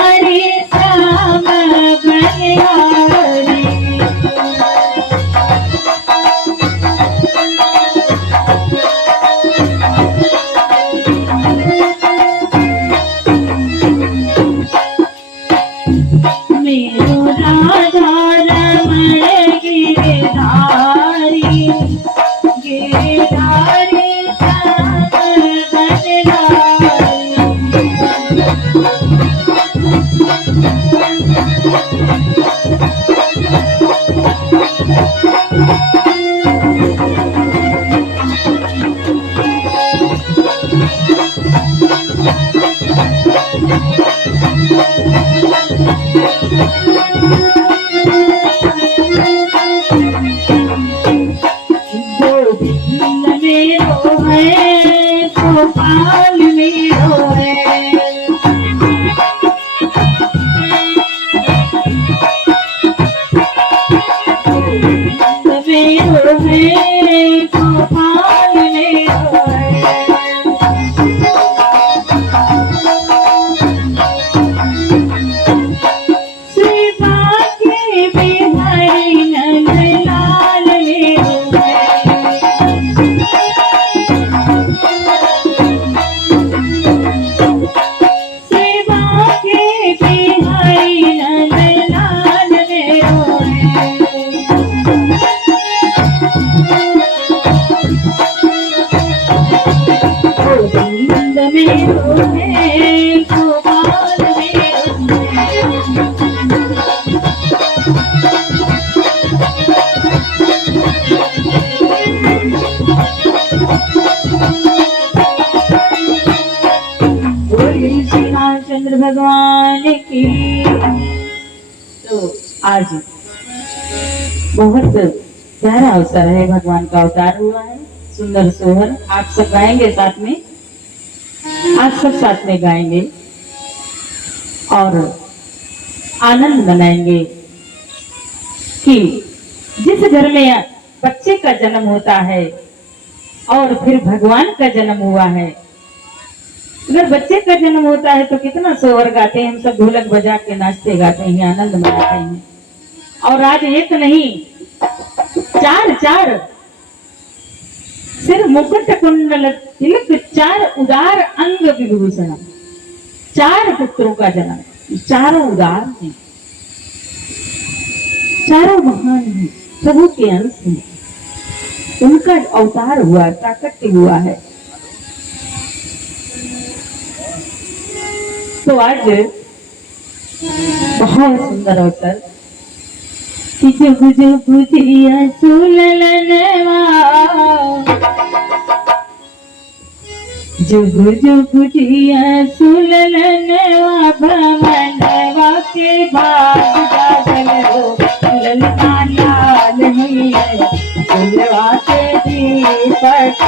श्याम बनिहारी। मेरो राधा रमण गिरधारी, गिरधारी श्याम बनिहारी। गोविंद मेरो है, गोपाल मेरो है। गोविंद मेरो है, गोपाल मेरो है। श्री बांके बिहारी नंदलाल मेरो है। श्री बांके बिहारी नंदलाल मेरो है। गोविंद मेरो है, गोपाल मेरो है। बोलिए श्री रामचंद्र भगवान की। तो आज बहुत प्यारा अवसर है, भगवान का अवतार हुआ है। सुंदर सोहर आप सब गाएंगे साथ में, आप सब साथ में गाएंगे और आनंद मनाएंगे कि जिस घर में बच्चे का जन्म होता है और फिर भगवान का जन्म हुआ है। अगर बच्चे का जन्म होता है तो कितना सोहर गाते हैं, हम सब ढोलक बजा के नाचते गाते हैं, आनंद मनाते हैं। और आज एक नहीं, चार चार सिर मुकुट कुंडल तिलक, चार उदार अंग विभूषण, चार पुत्रों का जन्म। चारों उदार हैं, चारों महान हैं, प्रभु के अंश हैं। उनका अवतार हुआ, प्राकट्य हुआ है। तो आज बहुत सुंदर अवसर कि जुग जुग जिया सुललनवा, जुग जुग जिया सुललनवा, भ्रमणवा के भाग जागल हो, ललना लाल मैया फुलवा के दीपक,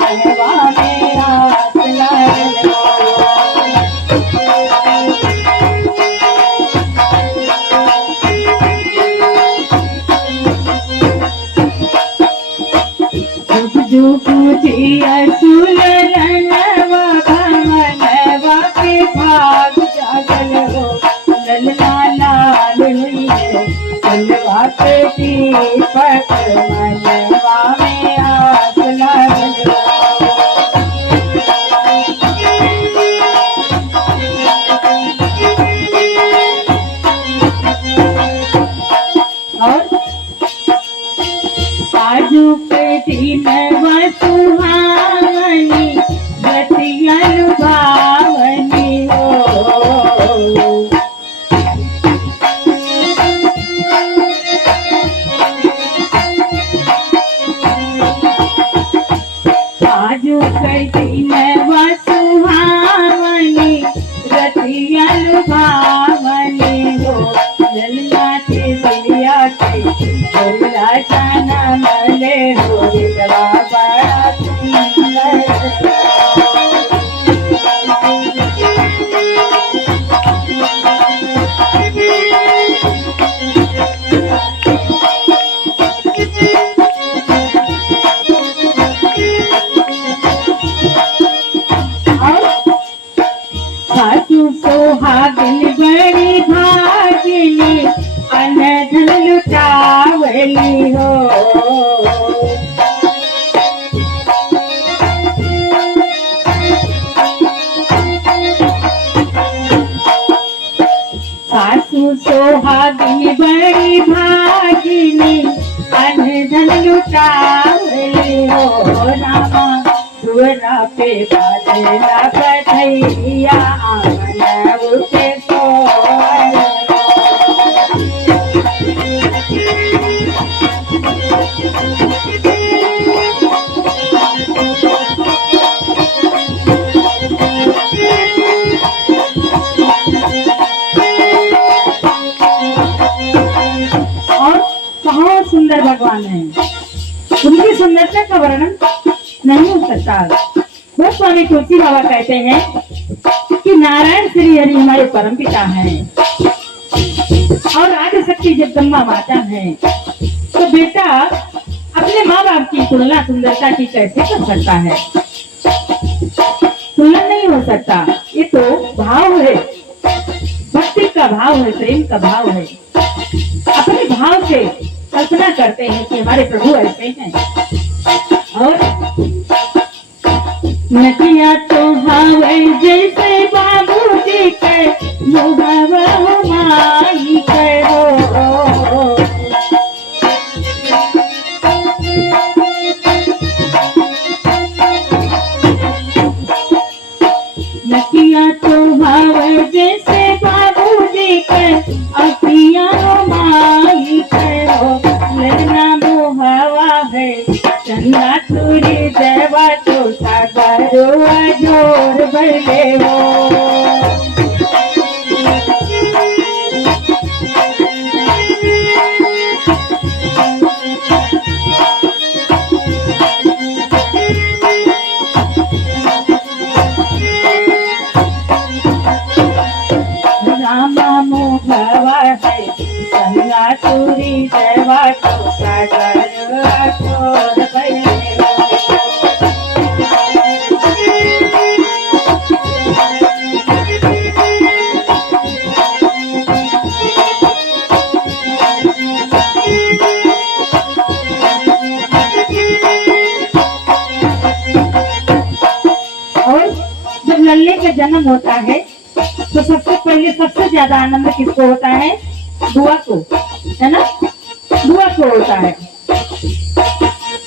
मनवा में आस लागल हो। जुग जिया सुललनवा, भ्रमणवा के भाग जागल हो, ललना लाल मैया फुलवा के दीपक, मनवा में आस लागल हो। और काजू के दिन सुहावनी, रतिया लुभावनी हो। काजू के दिन सुहावनी, रतिया लुभावनी हो। ललना से बलिया के बोला जाना मले हो, रितवा बड़ा सुंदर। भैली हो। सासू सोहागिनी बड़ी भागिनी अन्न धन लुटावली हो। रामा दुअरा पे बाजला बधैया आंगन उठे सोहर। और बहुत सुंदर भगवान है, उनकी सुंदरता का वर्णन नहीं हो सकता। वो स्वामी तुलसी बाबा कहते हैं कि नारायण श्री हरि हमारे परम पिता हैं और आदि शक्ति जगदम्बा माता है। तो बेटा अपने माँ बाप की तुलना सुंदरता की कैसे कर सकता है? तुलना नहीं हो सकता। ये तो भाव है, भक्ति का भाव है, प्रेम का भाव है। अपने भाव से कल्पना करते हैं कि हमारे प्रभु ऐसे हैं। और नकिया तो भावे जैसे बाबूजी के मुहावा माई करो। नकिया तो भावे जैसे बाबूजी के अपिया माई करो। ललना मुहावा है चंदा तुरी देवा तो सागरो जोर भले हो। रामा मोहवा है चंदा तुरी देवा तो सागरो जोर भले हो। लल्ले का जन्म होता है तो सबसे पहले सबसे ज्यादा आनंद किसको होता है? बुआ को, है ना? बुआ को होता है,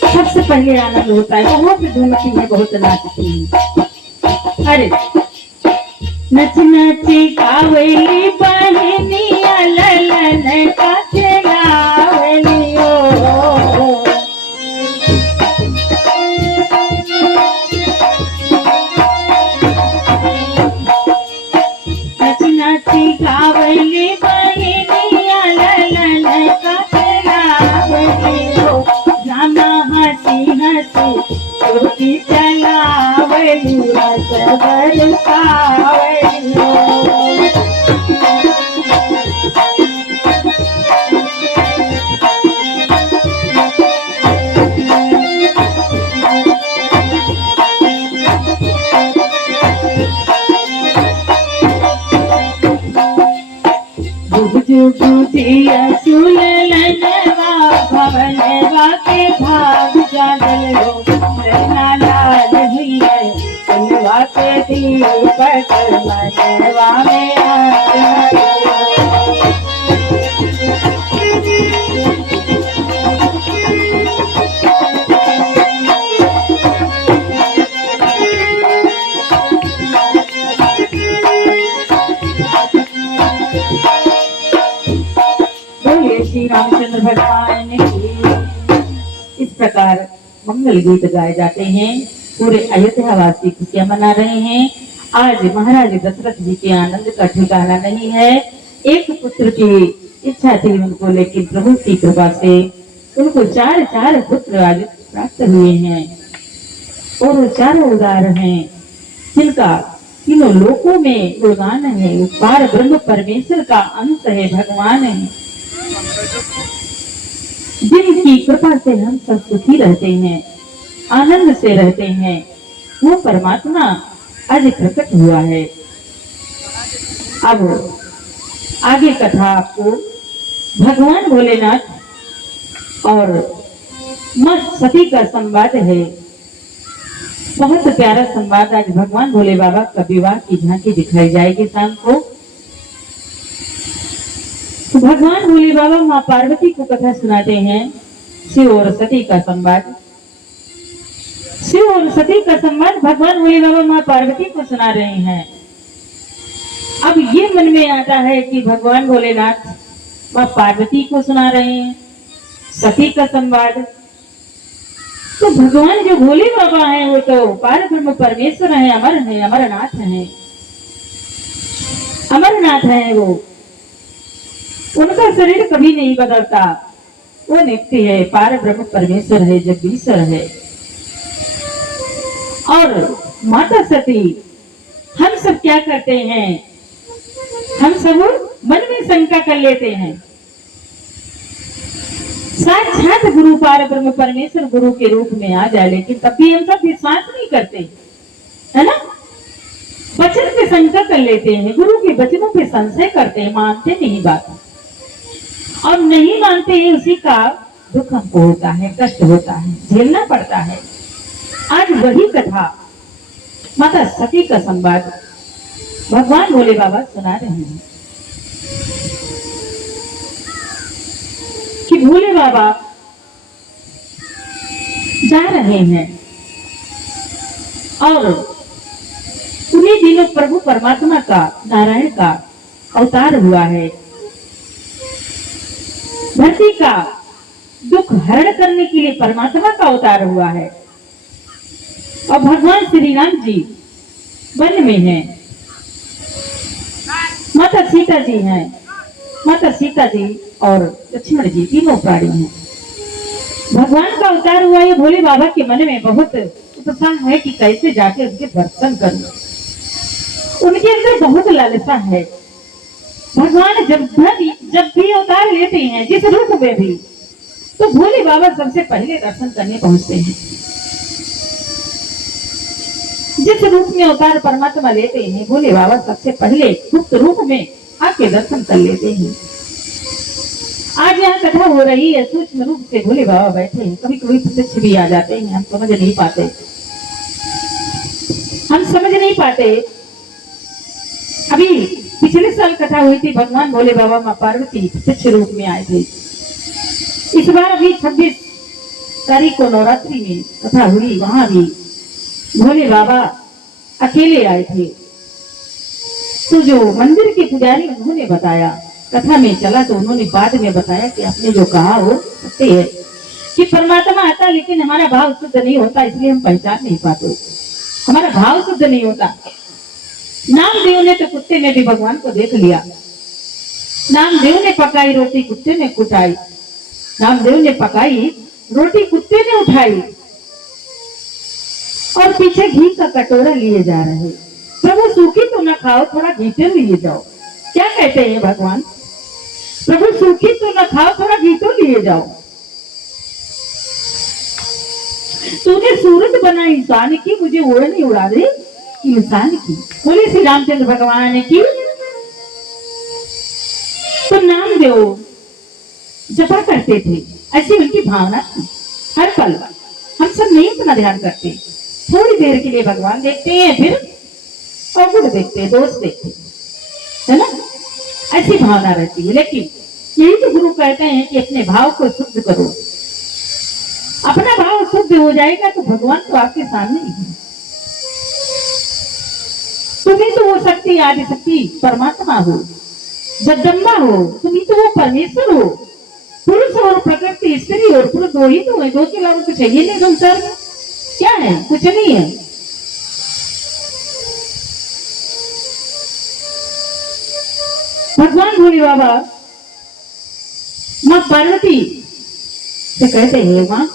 सबसे पहले आनंद होता है। बहुत झूमती है, बहुत नाचती है। अरे नच नची कावली बहनिया ललन का खेलावली हो। गावली बहनिया ललन का खेलावली हो। रामा हंसी हंसी चोटी चलावली रस बरसावली हो। सुललनवा भवनवा के भाग जागल हो। लाल हुई है सुनवा के दीपक मनवा में आग। श्री रामचंद्र भगवान की इस प्रकार मंगल गीत गाए जाते हैं। पूरे अयोध्यावासी खुशियां मना रहे हैं। आज महाराज दशरथ जी के आनंद का ठिकाना नहीं है। एक पुत्र की इच्छा थी उनको, लेकिन प्रभु की कृपा से उनको चार पुत्र आज प्राप्त हुए हैं और चारों उदार हैं, जिनका तीनों लोकों में गुणगान है। पार ब्रह्म परमेश्वर का अंश है, भगवान है, जिनकी कृपा से हम सब सुखी रहते हैं, आनंद से रहते हैं। वो परमात्मा आज प्रकट हुआ है। अब आगे कथा आपको भगवान भोलेनाथ और मां सती का संवाद है। बहुत प्यारा संवाद। आज भगवान भोले बाबा का विवाह की झांकी दिखाई जाएगी शाम को। तो भगवान भोले बाबा मां पार्वती को कथा सुनाते हैं, शिव और सती का संवाद। शिव और सती का संवाद भगवान भोले बाबा मां पार्वती को सुना रहे हैं। अब ये मन में आता है कि भगवान भोलेनाथ मां पार्वती को सुना रहे हैं सती का संवाद। तो भगवान जो भोले बाबा हैं वो तो पार ब्रह्म परमेश्वर है, अमरनाथ है, अमरनाथ है। वो उनका शरीर कभी नहीं बदलता, वो नित्य है, पार ब्रह्म परमेश्वर है, जगदीश्वर है। और माता सती, हम सब क्या करते हैं, हम सब मन में शंका कर लेते हैं। साक्षात गुरु पार ब्रह्म परमेश्वर गुरु के रूप में आ जाए, लेकिन तब भी हम सब विश्वास नहीं करते, है ना। वचन पे शंका कर लेते हैं, गुरु के वचनों पे संशय करते हैं, मानते नहीं बात। और नहीं मानते हैं, उसी का दुख हमको होता है, कष्ट होता है, झेलना पड़ता है। आज वही कथा माता सती का संवाद भगवान भोले बाबा सुना रहे हैं कि भोले बाबा जा रहे हैं और उन्हीं दिनों प्रभु परमात्मा का, नारायण का अवतार हुआ है। धरती का दुख हरण करने के लिए परमात्मा का अवतार हुआ है। और भगवान श्री राम जी वन में हैं, माता सीता जी हैं, माता सीता जी और लक्ष्मण जी तीनों प्राणी हैं। भगवान का अवतार हुआ है। भोले बाबा के मन में बहुत उत्साह है कि कैसे जाके उनके दर्शन करूं। उनके अंदर बहुत लालसा है। भगवान जब भी अवतार लेते हैं, जिस रूप में भी, तो भोले बाबा सबसे पहले दर्शन करने पहुंचते हैं। जिस रूप में अवतार परमात्मा लेते हैं, भोले बाबा सबसे पहले गुप्त रूप में आके दर्शन कर लेते हैं। आज यहाँ कथा हो रही है, सूक्ष्म रूप से भोले बाबा बैठे हैं। कभी कभी प्रत्यक्ष भी आ जाते हैं, हम समझ नहीं पाते, हम समझ नहीं पाते। अभी पिछले साल कथा हुई थी, भगवान भोले बाबा मां पार्वती प्रत्यक्ष रूप में आए थे। इस बार अभी 26 तारीख को नवरात्रि में कथा हुई, वहां भी भोले बाबा अकेले आए थे। तो जो मंदिर के पुजारी, उन्होंने बताया, कथा में चला तो उन्होंने बाद में बताया कि आपने जो कहा वो सत्य है कि परमात्मा आता, लेकिन हमारा भाव शुद्ध नहीं होता, इसलिए हम पहचान नहीं पाते। हमारा भाव शुद्ध नहीं होता। नामदेव ने तो कुत्ते में भी भगवान को देख लिया। नामदेव ने पकाई रोटी, कुत्ते ने कुटाई। नामदेव ने पकाई रोटी, कुत्ते ने उठाई, और पीछे घी का कटोरा लिए जा रहे। प्रभु सूखी तो ना खाओ, थोड़ा घी तो लिए जाओ। क्या कहते हैं भगवान, प्रभु सूखी तो ना खाओ, थोड़ा घी तो लिए जाओ। तूने सूरत बना इंसान की, मुझे ओढ़नी उड़ा दे इंसान की। बोले श्री रामचंद्र भगवान की। तो नामदेव जपा करते थे, ऐसी उनकी भावना थी। हर पल हम सब नहीं इतना ध्यान करते, थोड़ी देर के लिए भगवान देखते हैं, फिर अवगुण देखते हैं, दोष देखते हैं, है ना। ऐसी भावना रहती है। लेकिन यही तो गुरु कहते हैं कि अपने भाव को शुद्ध करो। अपना भाव शुद्ध हो जाएगा तो भगवान तो आपके सामने ही है। तुम्ही तो वो शक्ति, आदि शक्ति परमात्मा हो, जगदम्बा हो, तुम्ही तो वो परमेश्वर हो। पुरुष और प्रकृति, स्त्री और पुरुष, दो ही तो है, दो के अलावा कुछ है ही नहीं संसार में। क्या है, कुछ नहीं है। भगवान भोले बाबा मां पार्वती से कहते हैं, मां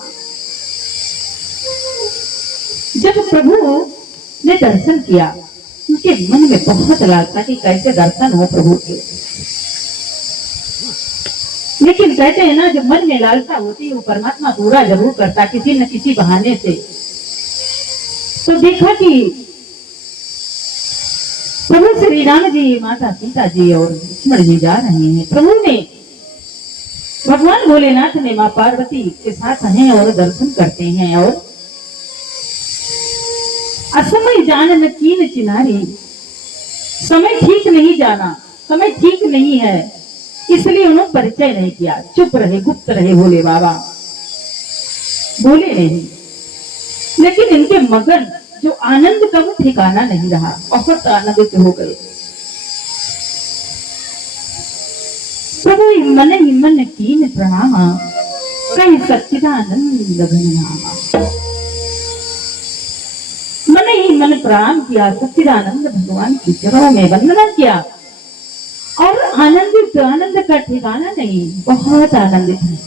जब प्रभु ने दर्शन किया, उनके मन में बहुत लालसा कि कैसे दर्शन हो प्रभु के। लेकिन कहते हैं ना, जब मन में लालसा होती है, वो परमात्मा पूरा जरूर करता किसी न किसी बहाने से। तो देखा कि प्रभु श्री राम जी, माता सीता जी और लक्ष्मण जी जा रहे हैं। प्रभु ने भगवान भोलेनाथ ने माँ पार्वती के साथ हैं और दर्शन करते हैं। और असमय जान न कीन चिनारी, समय ठीक नहीं जाना, समय ठीक नहीं है, इसलिए उन्होंने परिचय नहीं किया, चुप रहे, गुप्त रहे भोले बाबा, बोले नहीं। लेकिन इनके मगन जो आनंद का वो ठिकाना नहीं रहा, बहुत आनंदित हो गए। प्रभु मन ही मन कीन प्रणामा, कहीं सच्चिदानंद घन नामा। मन ही मन प्रणाम किया, सच्चिदानंद भगवान की चरणों में वंदना किया और आनंदित, आनंद का ठिकाना नहीं, बहुत आनंदित है।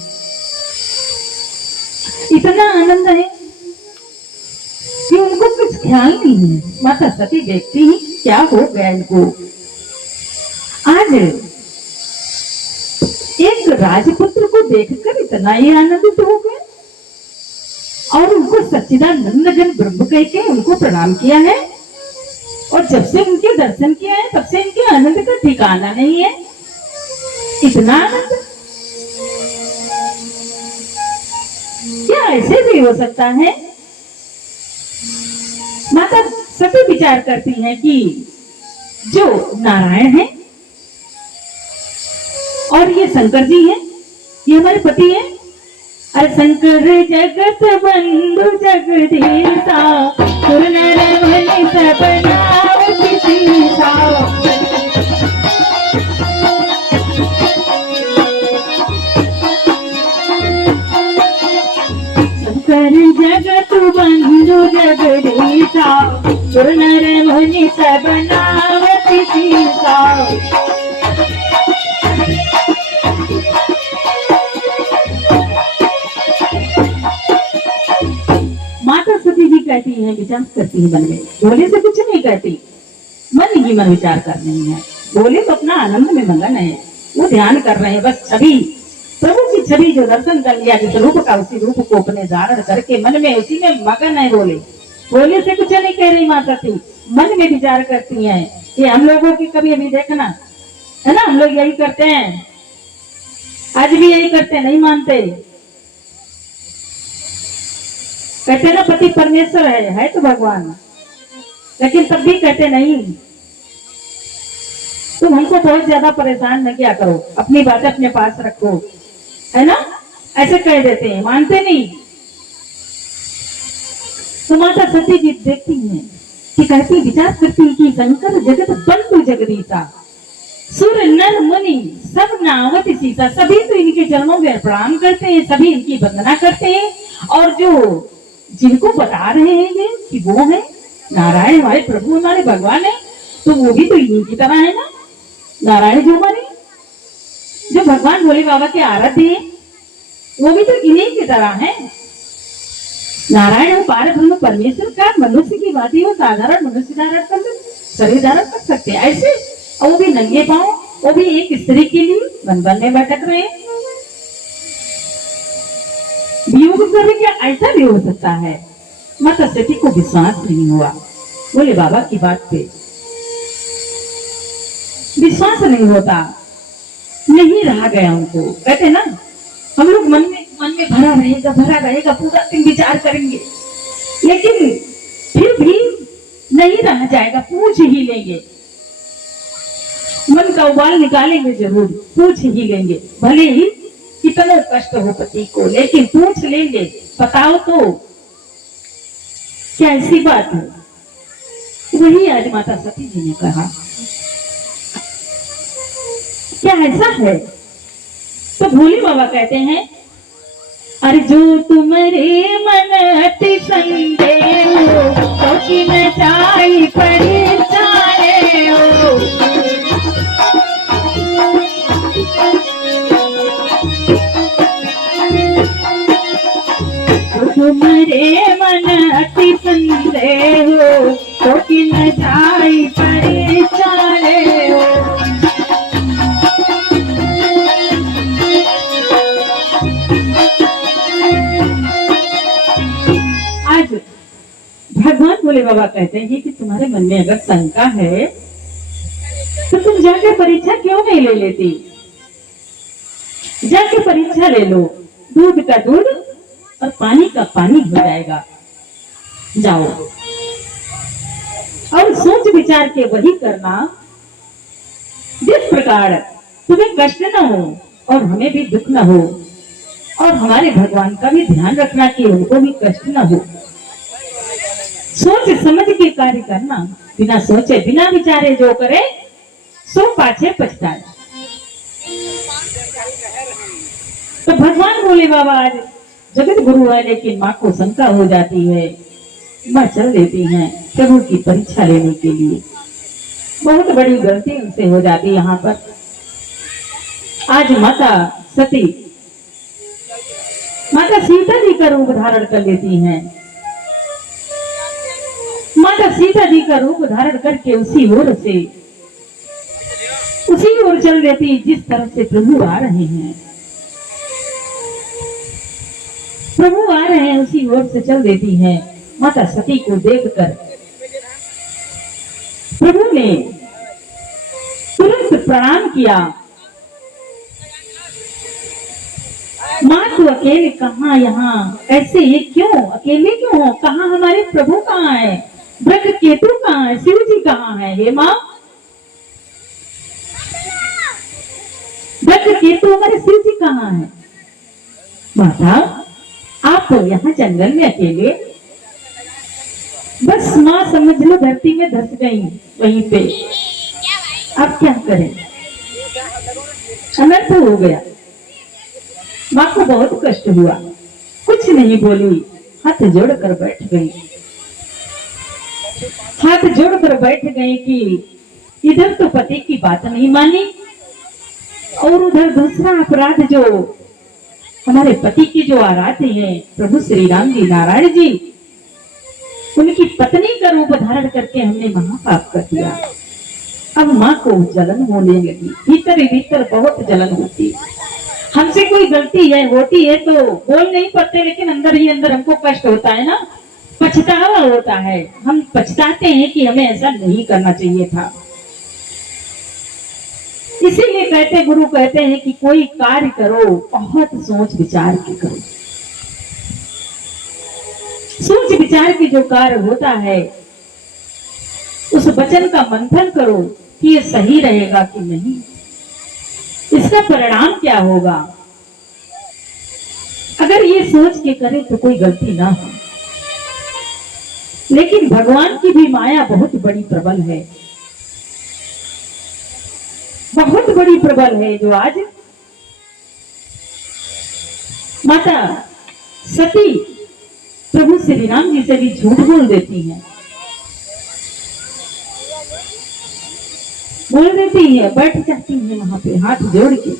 इतना आनंद है कि उनको कुछ ख्याल नहीं है। माता सती देखती ही क्या हो गया इनको। आज एक राजपुत्र को देखकर इतना ही आनंदित हो गए और उनको सच्चिदानंद घन ब्रह्म कह के उनको प्रणाम किया है। और जब से उनके दर्शन किया है तब से इनके आनंद का ठिकाना नहीं है। इतना आनंद क्या ऐसे भी हो सकता है? माता सती विचार करती हैं कि जो नारायण है और ये शंकर जी हैं, ये हमारे पति हैं। अरे शंकर जगत बंधु जगदीशा, सुर नर मुनि सब नाम सीसा। शंकर जगत बंधु जगदीशा, सुर नर मुनि सब नाम सीसा। माता सती जी कहती है, विचार करती है मन में, भोले से कुछ नहीं कहती, मन ही मन विचार कर रही है। भोले तो अपना आनंद में मगन है, वो ध्यान कर रहे हैं, बस छवि, प्रभु की छवि जो दर्शन कर लिया, जिस रूप का उसी रूप को अपने धारण करके मन में उसी में मगन है भोले। भोले से कुछ नहीं कह रही माता सती, मन में विचार करती है कि हम लोगों की कभी अभी देखना है ना, हम लोग यही करते हैं, आज भी यही करते हैं, नहीं मानते, कहते ना पति परमेश्वर है तो भगवान, लेकिन तब भी कहते नहीं, तुम हमको बहुत ज्यादा परेशान न किया करो, अपनी बातें अपने पास रखो, है ना, ऐसे कह देते हैं, मानते नहीं। तो माता सती जी देखती हैं कि कहती, विचार करती कि शंकर जगत बंधु जगदीशा, सुर नर मुनि सब नावत सीसा, सभी तो इनके चरणों में प्रणाम करते हैं, सभी इनकी वंदना करते हैं। और जो जिनको बता रहे हैं ये कि वो है नारायण, हमारे प्रभु, हमारे भगवान है, तो वो भी तो इन्हीं की तरह है ना। नारायण जो हमारे, जो भगवान भोले बाबा के आराध्य हैं, वो भी तो इन्हीं की तरह है। नारायण पार ब्रह्म परमेश्वर का मनुष्य की बात ही, वो साधारण मनुष्य धारण कर शरीर धारण कर सकते हैं ऐसे, और वो भी नंगे पांव, वो भी एक स्त्री के लिए वन में भटक रहे हैं। वियोग कर क्या ऐसा भी हो सकता है? माता सती को विश्वास नहीं हुआ, बोले बाबा की बात पे विश्वास नहीं होता, नहीं रहा गया उनको। कहते ना हम लोग मन में भरा रहेगा, पूरा दिन विचार करेंगे, लेकिन फिर भी नहीं रह जाएगा, पूछ ही लेंगे, मन का उबाल निकालेंगे, जरूर पूछ ही लेंगे, भले ही कितना कष्ट हो पति को, लेकिन पूछ लेंगे, बताओ तो क्या ऐसी बात है? वही आज माता सती जी ने कहा, क्या ऐसा है? तो भोले बाबा कहते हैं, अरे जो तुम्हारे मन अति संदेह हो, तो कि न चाही परेशान हो। तुम्हारे मन अति संदेह हो, तो कि न चाही परेशान हो। आज भगवान भोले बाबा कहते हैं कि तुम्हारे मन में अगर शंका है तो तुम जाकर परीक्षा क्यों नहीं ले लेती? जाके परीक्षा ले लो, दूध का दूध और पानी का पानी हो जाएगा। जाओ और सोच विचार के वही करना जिस प्रकार तुम्हें कष्ट न हो और हमें भी दुख न हो, और हमारे भगवान का भी ध्यान रखना कि उनको भी कष्ट न हो। सोच समझ के कार्य करना, बिना सोचे बिना विचारे जो करे सो पाछे पछताए। तो भगवान बोले बाबा आज जगत गुरु है, लेकिन माँ को शंका हो जाती है, माँ चल देती हैं प्रभु की परीक्षा लेने के लिए। बहुत बड़ी गलती उनसे हो जाती है यहाँ पर। आज माता सती माता सीता जी का रूप धारण कर लेती हैं। माता सीता जी का रूप धारण करके उसी ओर चल देती जिस तरफ से प्रभु आ रहे हैं। प्रभु आ रहे हैं उसी ओर से चल देती हैं। माता सती को देखकर प्रभु ने तुरंत प्रणाम किया। माँ तू अकेले कहाँ, यहाँ ऐसे ये क्यों, अकेले क्यों हो? कहाँ हमारे प्रभु कहाँ है? ब्रह्म केतु कहाँ है? शिव जी कहाँ है? हे माँ, ब्रह्म केतु हमारे शिव जी कहाँ है? माता आप यहाँ जंगल में अकेले, बस माँ समझ लो धरती में धस गई वहीं पे। अब क्या करें, अनर्थ हो गया। माँ को बहुत कष्ट हुआ, कुछ नहीं बोली, हाथ जोड़कर बैठ गई। हाथ जोड़कर बैठ गई कि इधर तो पति की बात नहीं मानी और उधर दूसरा अपराध जो हमारे पति की जो आराध्य हैं प्रभु श्री राम जी नारायण जी, उनकी पत्नी का रूप धारण करके हमने महापाप कर दिया। अब माँ को जलन होने लगी, भीतर ही भीतर बहुत जलन होती। हमसे कोई गलती है होती है तो बोल नहीं पाते, लेकिन अंदर ही अंदर हमको कष्ट होता है ना, पछतावा होता है। हम पछताते हैं कि हमें ऐसा नहीं करना चाहिए था। इसीलिए कहते गुरु कहते हैं कि कोई कार्य करो बहुत सोच विचार के करो। सोच विचार के जो कार्य होता है उस वचन का मंथन करो कि ये सही रहेगा कि नहीं, इसका परिणाम क्या होगा। अगर ये सोच के करें तो कोई गलती ना हो। लेकिन भगवान की भी माया बहुत बड़ी प्रबल है, बहुत बड़ी प्रबल है, जो आज माता सती प्रभु श्री राम जी से भी झूठ बोल देती हैं, बोल देती है, बैठ जाती है वहां पे हाथ जोड़ के।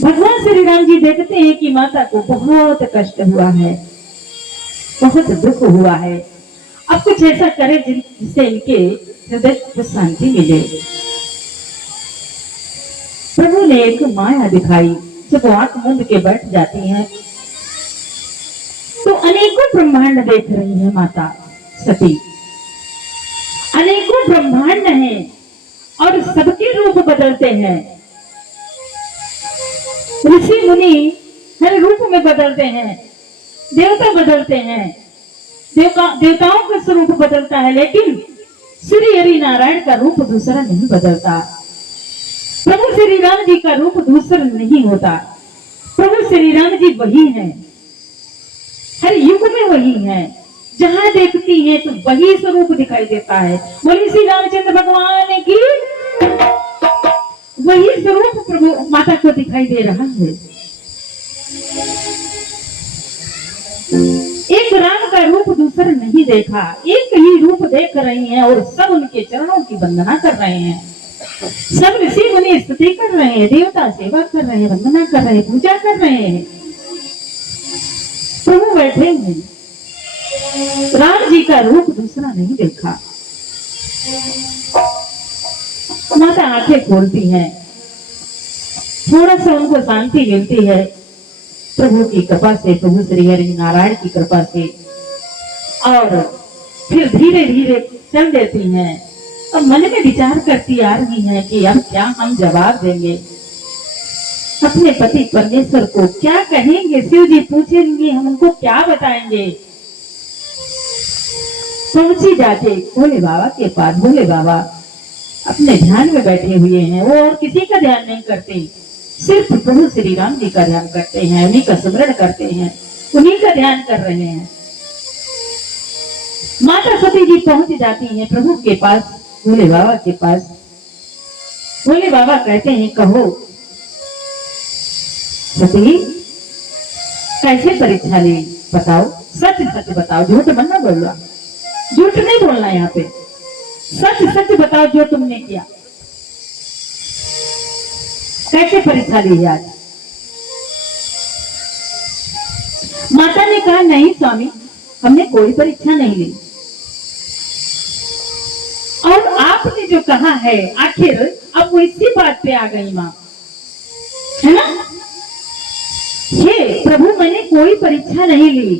भगवान श्री राम जी देखते हैं कि माता को बहुत कष्ट हुआ है, बहुत दुख हुआ है। अब कुछ ऐसा करे जिससे इनके हृदय को शांति मिले। प्रभु ने एक माया दिखाई। जब वो आंख मूंद के बैठ जाती हैं तो अनेकों ब्रह्मांड देख रही है माता सती। अनेकों ब्रह्मांड हैं और सबके रूप बदलते हैं। ऋषि मुनि हर रूप में बदलते हैं, देवता बदलते हैं, देवताओं का स्वरूप बदलता है, लेकिन श्री हरि नारायण का रूप दूसरा नहीं बदलता। प्रभु श्री राम जी का रूप दूसरा नहीं होता। प्रभु श्री राम जी वही हैं, हर युग में वही हैं। जहां देखती है तो वही स्वरूप दिखाई देता है। बोली श्री रामचंद्र भगवान की वही स्वरूप प्रभु माता को दिखाई दे रहा है। एक राम का रूप दूसरा नहीं देखा, एक ही रूप देख रही हैं और सब उनके चरणों की वंदना कर रहे हैं। सब ऋषि मुनि स्तुति कर रहे हैं, देवता सेवा कर रहे हैं, वंदना कर रहे हैं, पूजा कर रहे हैं। प्रभु बैठे हैं, राम जी का रूप दूसरा नहीं देखा। माता आंखें खोलती हैं, थोड़ा सा उनको शांति मिलती है प्रभु की कृपा से, प्रभु श्री हरि नारायण की कृपा से, और फिर धीरे धीरे चल देती हैं। अब मन में विचार करती आ रही है कि अब क्या हम जवाब देंगे अपने पति परमेश्वर को, क्या कहेंगे। शिव जी पूछेंगे, हम उनको क्या बताएंगे। पहुंची जाके भोले बाबा के पास। भोले बाबा अपने ध्यान में बैठे हुए हैं, वो और किसी का ध्यान नहीं करते, सिर्फ प्रभु श्री राम जी का ध्यान करते हैं, उन्हीं का स्मरण करते हैं, उन्हीं का ध्यान कर रहे हैं। माता सती जी पहुंच जाती हैं प्रभु के पास, भोले बाबा के पास। भोले बाबा कहते हैं, कहो सती कैसे परीक्षा ली, बताओ, सच सच बताओ, झूठ मत ना बोलना, झूठ नहीं बोलना यहाँ पे, सच सच बताओ जो तुमने किया, कैसे परीक्षा ली आज। माता ने कहा, नहीं स्वामी, हमने कोई परीक्षा नहीं ली, और आपने जो कहा है आखिर अब वो इसी बात पे आ गई माँ, है ना। हे प्रभु, मैंने कोई परीक्षा नहीं ली,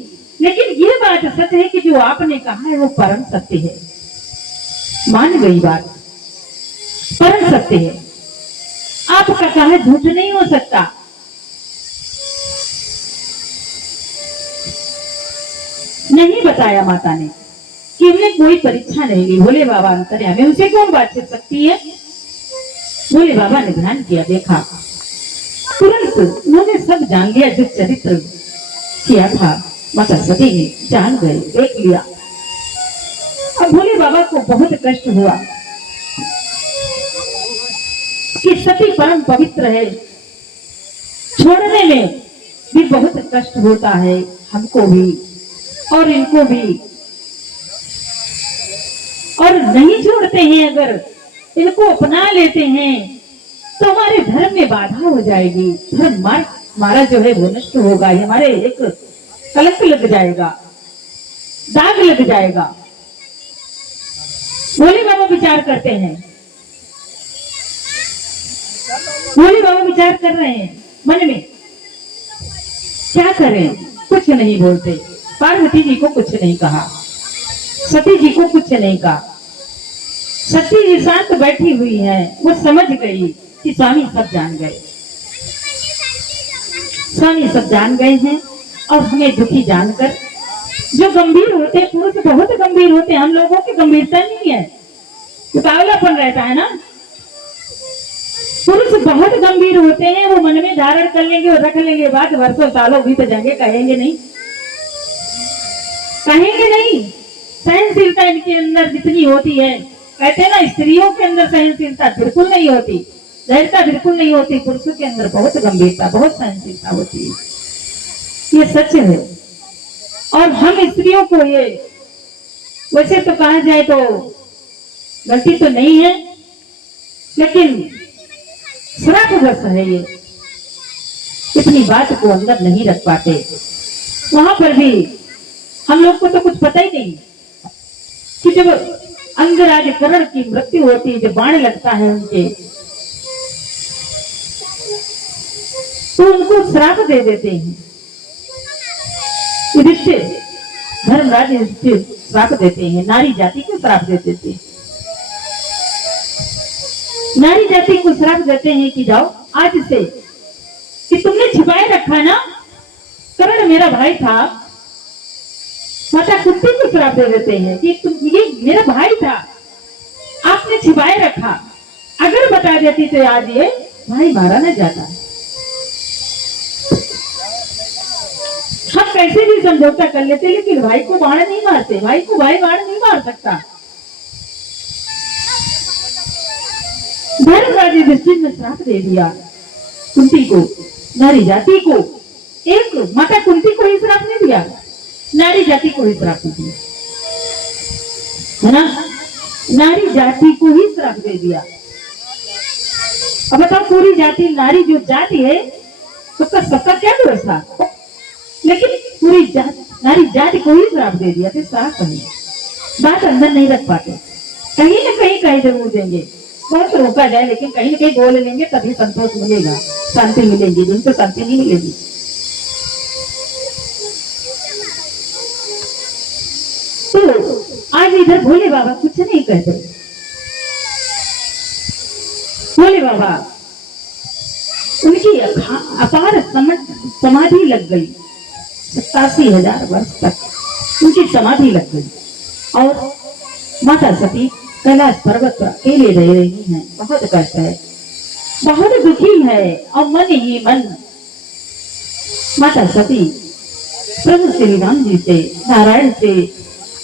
लेकिन ये बात सच है कि जो आपने कहा है वो परम सत्य है। मान गई बात, परम सत्य है, आपका कहा झूठ नहीं हो सकता। नहीं बताया माता ने कि हमने कोई परीक्षा नहीं ली। भोले बाबा अंतर्यामी, उनसे कौन बात कर सकती है। भोले बाबा ने ध्यान किया, देखा, तुरंत उन्होंने सब जान लिया, जो चरित्र किया था माता सती ने जान गए, देख लिया। अब भोले बाबा को बहुत कष्ट हुआ कि सती परम पवित्र है, छोड़ने में भी बहुत कष्ट होता है, हमको भी और इनको भी, और नहीं छोड़ते हैं, अगर इनको अपना लेते हैं तो हमारे धर्म में बाधा हो जाएगी, धर्म हमारा जो है वो नष्ट होगा, हमारे एक कलंक लग जाएगा, दाग लग जाएगा। भोले बाबा विचार करते हैं, भोले बाबा विचार कर रहे हैं मन में, क्या करें, कुछ नहीं बोलते। पार्वती जी को कुछ नहीं कहा, सती जी को कुछ नहीं कहा। सती जी शांत बैठी हुई है, वो समझ गई कि स्वामी सब जान गए, स्वामी सब जान गए हैं, और हमें दुखी जानकर, जो गंभीर होते हैं, पुरुष बहुत गंभीर होते हैं, हम लोगों की गंभीरता नहीं है, उतावलापन रहता है ना। पुरुष बहुत गंभीर होते हैं, वो मन में धारण कर लेंगे और रख लेंगे, बाद वर्षों सालों बीत जाएंगे, कहेंगे नहीं, कहेंगे नहीं। सहनशीलता इनके अंदर जितनी होती है, कहते हैं ना, स्त्रियों के अंदर सहनशीलता बिल्कुल नहीं होती, धैर्यता बिल्कुल नहीं होती, पुरुषों के अंदर बहुत गंभीरता, बहुत सहनशीलता होती है, ये सच है। और हम स्त्रियों को ये, वैसे तो कहा जाए तो गलती तो नहीं है, लेकिन श्रापग्रस्त है ये, इतनी बात को अंदर नहीं रख पाते। वहां पर भी हम लोग को तो कुछ पता ही नहीं कि जब अंगराज कर्ण की मृत्यु होती है, जब बाण लगता है उनके, तो उनको श्राप दे देते हैं। युधिष्ठिर, धर्मराज युधिष्ठिर श्राप देते हैं, नारी जाति को श्राप दे देते हैं, नारी जाति को श्राप देते हैं कि जाओ आज से, कि तुमने छिपाए रखा ना, कर्ण मेरा भाई था, माता कुंती को श्राप दे देते हैं कि तुम, ये मेरा भाई था, आपने छिपाए रखा, अगर बता देती तो आज ये भाई मारा न जाता। हम कैसे भी समझौता कर लेते, लेकिन भाई को बाण नहीं मारते, भाई को भाई बाण नहीं मार सकता। धर्मराज युधिष्ठिर ने श्राप दे दिया कुंती को, नारी जाति को, एक माता कुंती को ही श्राप नहीं दिया, नारी जाति को ही श्राप दिया, है ना, नारी जाति को ही श्राप दे दिया। अब बताओ, पूरी जाति, नारी जो जाति है उसका सबका क्या दोष था, लेकिन पूरी नारी जाति को ही श्राप दे दिया, तो श्राप नहीं, बात अंदर नहीं रख पाते, कहीं ना कहीं जरूर देंगे, बहुत रोका जाए लेकिन कहीं ना कहीं बोल लेंगे, तभी संतोष मिलेगा, शांति मिलेगी, दिन तो शांति नहीं मिलेगी। तो आज इधर भोले बाबा कुछ नहीं कहते, बोले बाबा उनकी अपार समाधि लग गई। 87,000 वर्ष तक उनकी समाधि लग गई और माता सती कैलाश पर्वत पर अकेले रह रही हैं। बहुत कष्ट है, बहुत दुखी है और मन ही मन माता सती प्रभु श्री राम जी से, नारायण से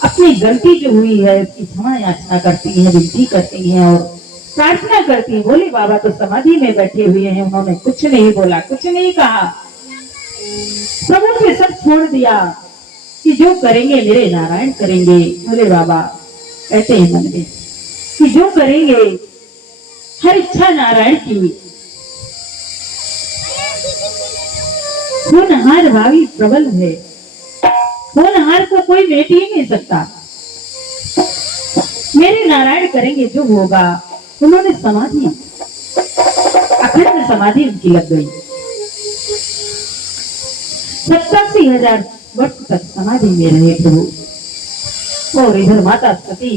अपनी गलती जो हुई है उसकी क्षमा याचना करती है, विनती करती है और प्रार्थना करती है। बोले बाबा तो समाधि में बैठे हुए हैं, उन्होंने कुछ नहीं बोला, कुछ नहीं कहा। प्रभु ने सब छोड़ दिया कि जो करेंगे मेरे नारायण करेंगे। बोले बाबा कहते हैं मन में कि जो करेंगे हर इच्छा नारायण की। होनहार भावी प्रबल है, होनहार को कोई बेट ही नहीं सकता। मेरे नारायण करेंगे जो होगा। उन्होंने समाधि, अखंड समाधि उनकी लग गई। 87,000 वर्ष तक समाधि में रहे प्रभु। और इधर माता सती,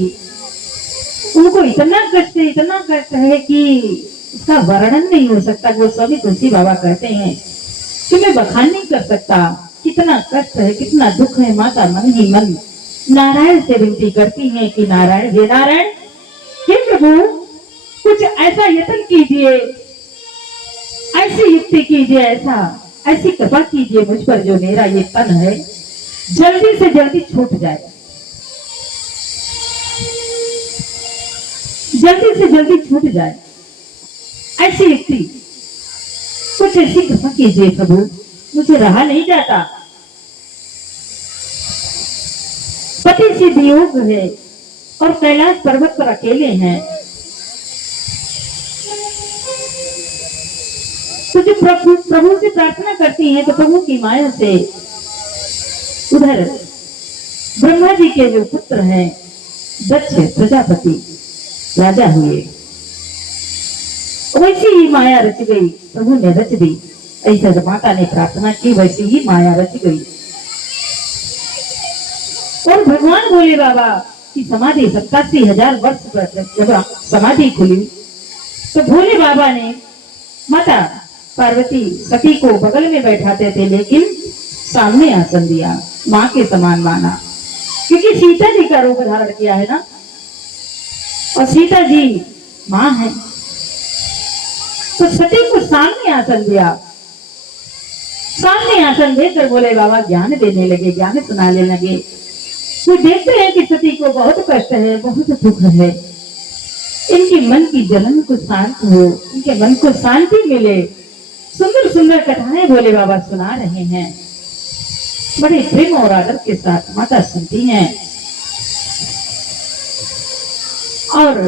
उनको इतना कष्ट है कि उसका वर्णन नहीं हो सकता। वो स्वामी तुलसी बाबा कहते हैं कि मैं बखान नहीं कर सकता, कितना कष्ट है, कितना दुख है। माता मन ही मन नारायण से विनती करती हैं कि नारायण, हे नारायण, हे प्रभु, कुछ ऐसा यत्न कीजिए, ऐसी युक्ति कीजिए, ऐसी कृपा कीजिए मुझ पर जो मेरा ये तन है जल्दी से जल्दी छूट जाए, जल्दी से जल्दी छूट जाए। ऐसी युक्ति, कुछ ऐसी कृपा कीजिए प्रभु, मुझे रहा नहीं जाता। पति से वियोग है और कैलाश पर्वत पर अकेले हैं। तो जो प्रभु से प्रार्थना करती हैं तो प्रभु की माया से उधर ब्रह्मा जी के जो पुत्र हैं दक्ष प्रजापति राजा हुए, वैसी ही माया रच गई, प्रभु ने रच दी। ऐसा जब माता ने प्रार्थना की वैसी ही माया रच गई। और भगवान बोले बाबा की समाधि 87,000 वर्ष पर जब समाधि खुली तो भोले बाबा ने माता पार्वती सती को बगल में बैठाते थे, लेकिन सामने आसन दिया, माँ के समान माना, क्योंकि सीता जी का रूप धारण किया है ना, और सीता जी माँ है। तो सती को सामने आसन दिया, सामने आसन देकर बोले बाबा ज्ञान देने लगे, ज्ञान सुनाने लगे। तो देखते हैं कि सती को बहुत कष्ट है, बहुत दुख है, इनके मन की जलन को शांत हो, इनके मन को शांति मिले। सुंदर सुंदर कथाएं भोले बाबा सुना रहे हैं, बड़े प्रेम और आदर के साथ माता सुनती हैं। और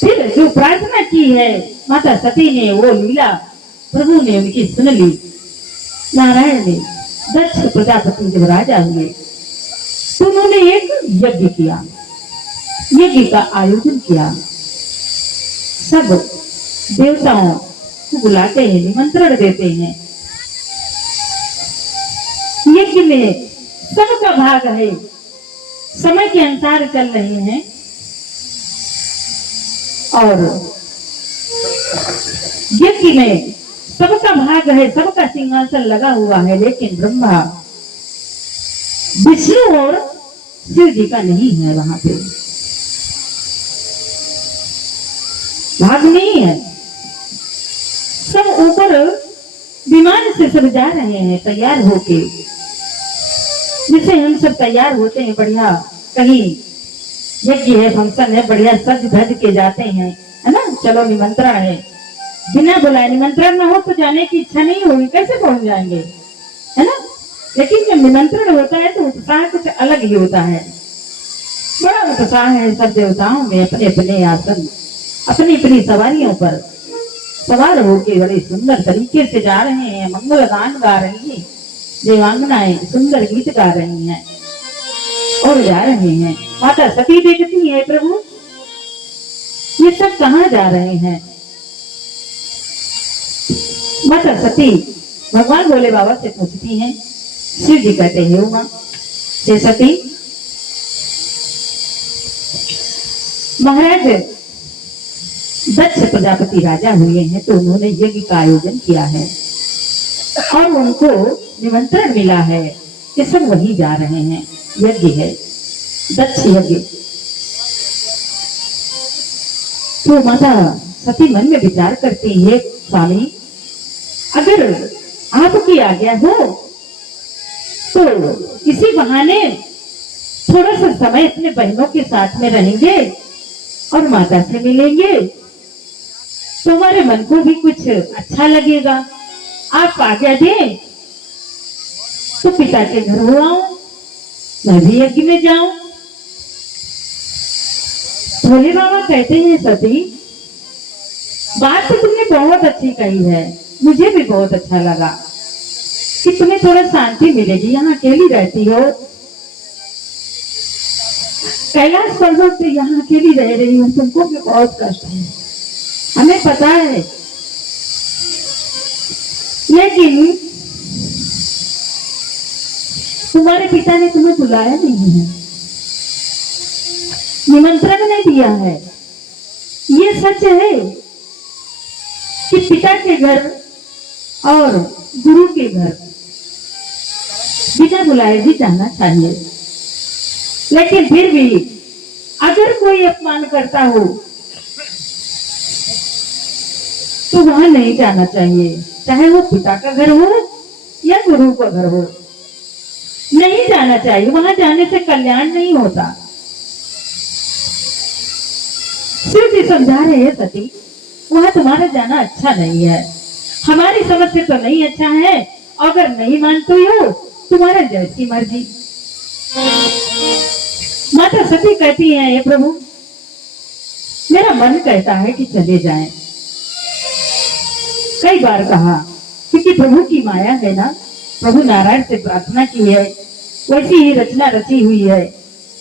फिर जो प्रार्थना की है माता सती ने, वो लीला प्रभु ने उनकी सुन ली। नारायण ने दक्ष प्रजापति जब राजा हुए तो उन्होंने एक यज्ञ किया, यज्ञ का आयोजन किया। सब देवताओं को बुलाते हैं, निमंत्रण देते हैं। यज्ञ में सबका भाग है, समय के अनुसार चल रहे हैं। और यज्ञ में सबका भाग है, सबका सिंहासन लगा हुआ है, लेकिन ब्रह्मा, विष्णु और शिव जी का नहीं है। वहां पे भाग नहीं है। सब ऊपर विमान से सब जा रहे हैं तैयार होके, जिसे हम सब तैयार होते हैं, बढ़िया कहीं यज्ञ है, फंक्शन है, बढ़िया सज धज के जाते हैं, है ना, चलो निमंत्रण है। बिना बुलाए निमंत्रण ना हो तो जाने की इच्छा नहीं होगी, कैसे पहुंच जाएंगे, है ना। लेकिन जब निमंत्रण होता है तो उत्साह कुछ अलग ही होता है, बड़ा उत्साह है। सब देवताओं में अपने अपने आसन, अपनी अपनी सवारियों पर सवार होके बड़े सुंदर तरीके से जा रहे हैं। मंगल गान गा रही है देवांगनाएं, सुंदर गीत गा रही हैं और जा रहे हैं। माता सती देखती है प्रभु ये सब कहाँ जा रहे हैं। माता सती भगवान भोले बाबा से पूछती हैं। शिव जी कहते हैं उमा हे सती, महाराज दक्ष प्रजापति राजा हुए हैं तो उन्होंने यज्ञ का आयोजन किया है और उनको निमंत्रण मिला है कि सब वहीं जा रहे हैं। यज्ञ है, दक्ष यज्ञ। तो माता सती मन में विचार करती है, स्वामी अगर आपकी आज्ञा हो तो इसी बहाने थोड़ा सा समय अपने बहनों के साथ में रहेंगे और माता से मिलेंगे तो हमारे मन को भी कुछ अच्छा लगेगा। आप आज्ञा दें तो पिता के घर हो आऊं, मैं भी यज्ञ में जाऊं। भोले बाबा कहते हैं, सती बात तो तुमने बहुत अच्छी कही है, मुझे भी बहुत अच्छा लगा कि तुम्हें थोड़ा शांति मिलेगी, यहाँ अकेली रहती हो। कैलाश पर्वत पे यहाँ अकेली रह रही हूँ, तुमको भी बहुत कष्ट है, हमें पता है, लेकिन तुम्हारे पिता ने तुम्हें बुलाया नहीं है, निमंत्रण नहीं दिया है। ये सच है कि पिता के घर और गुरु के घर बिना बुलाए भी जाना चाहिए, लेकिन फिर भी अगर कोई अपमान करता हो तो वहां नहीं जाना चाहिए, चाहे वो पिता का घर हो या गुरु का घर हो, नहीं जाना चाहिए। वहां जाने से कल्याण नहीं होता। शिव जी समझा रहे हैं, सती वहां तुम्हारा जाना अच्छा नहीं है, हमारी समझ से तो नहीं अच्छा है, अगर नहीं मानते हो तुम्हारा जैसी मर्जी। माता सती कहती है, हे प्रभु मेरा मन कहता है कि चले जाएं। कई बार कहा क्योंकि प्रभु की माया है ना, प्रभु नारायण से प्रार्थना की है, वैसी ही रचना रची हुई है,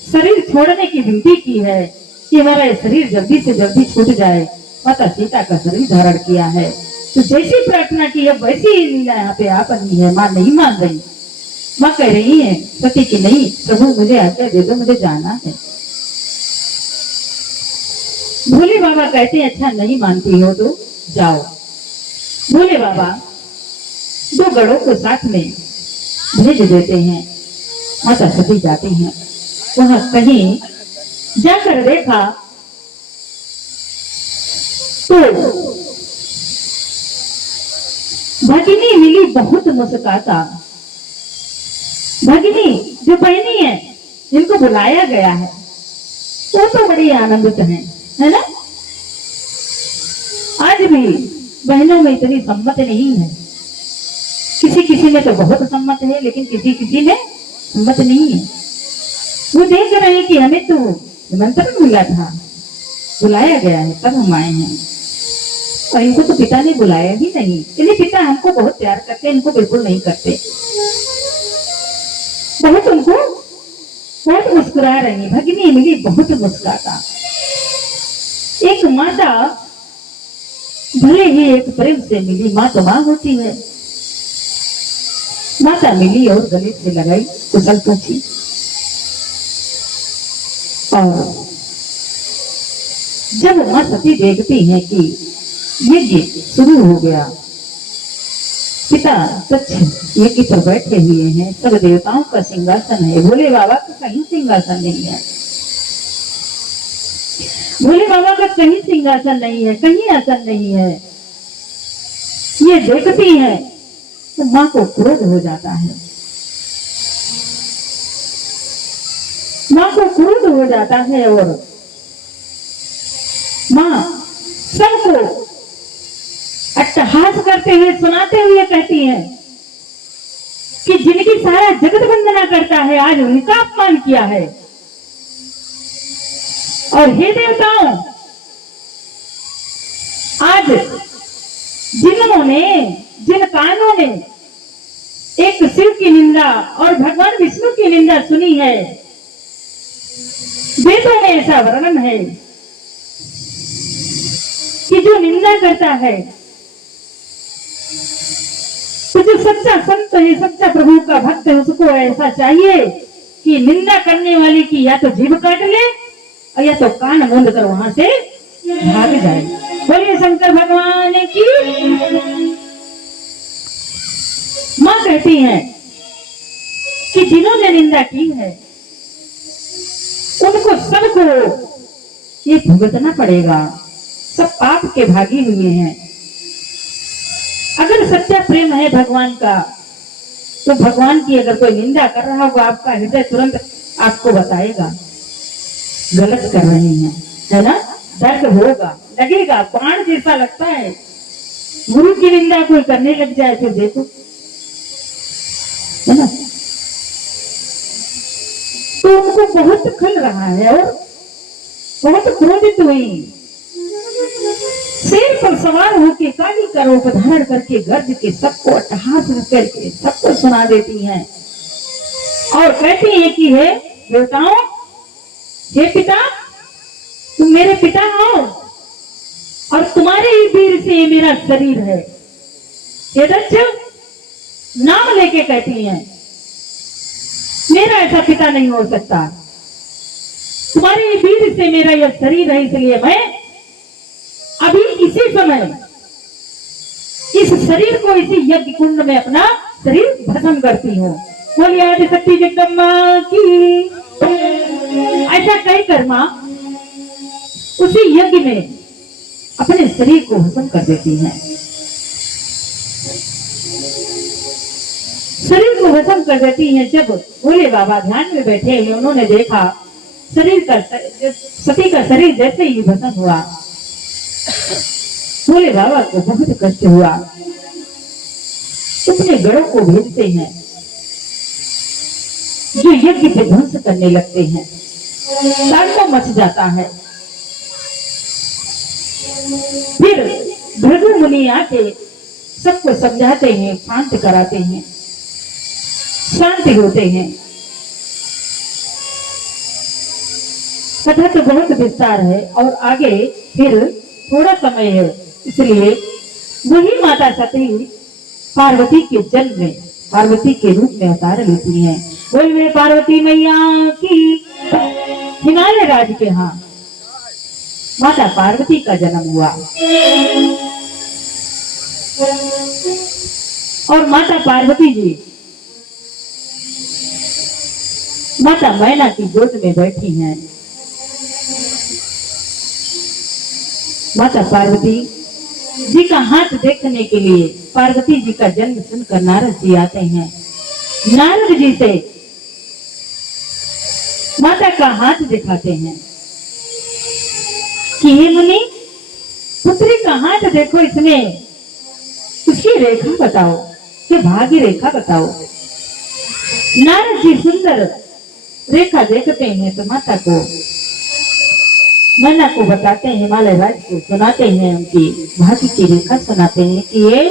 शरीर छोड़ने की विनती की है कि हमारा ये शरीर जल्दी से जल्दी छूट जाए। माता सीता का शरीर धारण किया है, तो जैसी प्रार्थना की है वैसी ही लीला यहाँ पे आ बनी है। माँ नहीं मान रही, माँ कह रही है सती की नहीं, प्रभु मुझे आज्ञा दे दो, मुझे जाना है। भोले बाबा कहते हैं, अच्छा नहीं मानती हो तो जाओ। भोले बाबा दो गढ़ों को साथ में भेज देते हैं, माता सती जाती हैं। वहां कहीं जाकर देखा तो भगिनी मिली बहुत मुस्कुराता। भगिनी जो बहनी है जिनको बुलाया गया है वो तो बड़ी आनंदित है ना। आज भी बहनों में इतनी सम्मत नहीं है, किसी किसी में तो बहुत सम्मत है, लेकिन किसी किसी में सम्मत नहीं है। वो देख रहे हैं कि हमें तो निमंत्रण मिला था, बुलाया गया है, तब हम आए हैं, और इनको तो पिता ने बुलाया ही नहीं। इसलिए पिता हमको बहुत प्यार करते, इनको बिल्कुल नहीं करते। बहुत उनको बहुत मुस्कुरा रही, भगिनी मिली बहुत मुस्कुराता। एक माता भले ही एक प्रेम से मिली, माँ तो माँ होती है, माता मिली और गले से लगाई, कुशल पूछी, और जब माँ सती देखती है कि यज्ञ शुरू हो गया, पिता दक्ष यज्ञ पर बैठे हुए हैं, सब देवताओं का सिंहासन है, भोले बाबा का कहीं सिंहासन नहीं है, भोले बाबा का कहीं सिंहासन नहीं है, कहीं आसन नहीं है। ये देखती है तो माँ को क्रोध हो जाता है, माँ को क्रोध हो जाता है, और माँ सबको अट्टहास करते हुए सुनाते हुए कहती है कि जिनकी सारा जगत वंदना करता है आज उनका अपमान किया है। और हे देवताओं, आज जिन्होंने जिन कानों ने एक शिव की निंदा और भगवान विष्णु की निंदा सुनी है, वेदों में ऐसा वर्णन है कि जो निंदा करता है, तो जो सच्चा संत है, सच्चा प्रभु का भक्त है, उसको ऐसा चाहिए कि निंदा करने वाले की या तो जीभ काट ले और या तो कान मूंद कर वहां से भाग जाए। कहती हैं कि जिन्होंने निंदा की है उनको सबको ये भुगतना पड़ेगा, सब पाप के भागी हुए हैं। अगर सच्चा प्रेम है भगवान का तो भगवान की अगर कोई निंदा कर रहा होगा आपका हृदय तुरंत आपको बताएगा गलत कर रहे हैं, है ना। दर्द होगा, लगेगा, बाण जैसा लगता है। गुरु की निंदा कोई करने लग जाए फिर देखो, है ना। तो उनको बहुत खल रहा है और बहुत क्रोधित हुई। शेर पर सवार होके काली का रूप धारण करके गर्ज के सबको अट्टहास करके सबको सुना देती हैं और कहती हैं कि हे देवताओं, हे पिता, तुम मेरे पिता हो और तुम्हारे ही वीर से मेरा शरीर है। हे दक्ष, नाम लेके कहती हैं मेरा ऐसा पिता नहीं हो सकता, तुम्हारे ही वीर से मेरा यह शरीर है, इसलिए मैं अभी इसी समय इस शरीर को इसी यज्ञ कुंड में अपना शरीर भस्म करती हूँ। बोलिए आदिशक्ति जगदम्बा की। ऐसा कहकर मां उसी यज्ञ में अपने शरीर को भस्म कर देती हैं। शरीर को भस्म कर देती हैं। जब भोले बाबा ध्यान में बैठे हैं, उन्होंने देखा शरीर का सती का शरीर जैसे ही भस्म हुआ, भोले बाबा को बहुत कष्ट हुआ। अपने गढ़ों को भेजते हैं जो यज्ञ पे ध्वंस करने लगते हैं, तांडव मच जाता है। फिर भृगु मुनि आके सबको समझाते हैं, शांत कराते हैं, शांति होते हैं। कथा तो बहुत विस्तार है और आगे फिर थोड़ा समय है, इसलिए वही माता सती पार्वती के जन्म में पार्वती के रूप में अवतार लेती हैं। बोलिए पार्वती मैया की। हिमालय राज्य के यहाँ माता पार्वती का जन्म हुआ और माता पार्वती जी माता मैना की गोद में बैठी हैं। माता पार्वती जी का हाथ देखने के लिए पार्वती जी का जन्म सुनकर नारद जी आते हैं। नारद जी से माता का हाथ दिखाते हैं कि हे मुनि, पुत्री का हाथ देखो, इसमें उसकी रेखा बताओ, कि भाग्य रेखा बताओ। नारद जी सुंदर रेखा देखते हैं तो माता को मैना को बताते हैं, हिमालय राज्य को सुनाते हैं, उनकी भाग्य की रेखा सुनाते हैं कि ये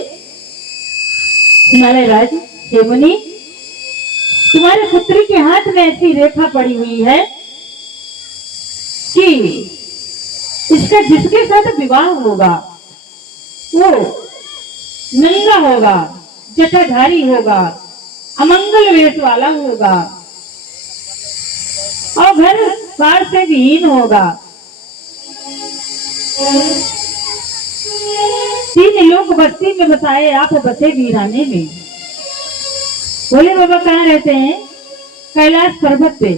हिमालय राज्य, हे मुनि, तुम्हारे पुत्री के हाथ में ऐसी रेखा पड़ी हुई है कि इसका जिसके साथ विवाह होगा वो नंगा होगा, जटाधारी होगा, अमंगल वेश वाला होगा और घर बार से विहीन होगा। 3 लोग बस्ती में बसाए, आप बसे वीराने में। बोले बाबा कहाँ रहते हैं? कैलाश पर्वत पे।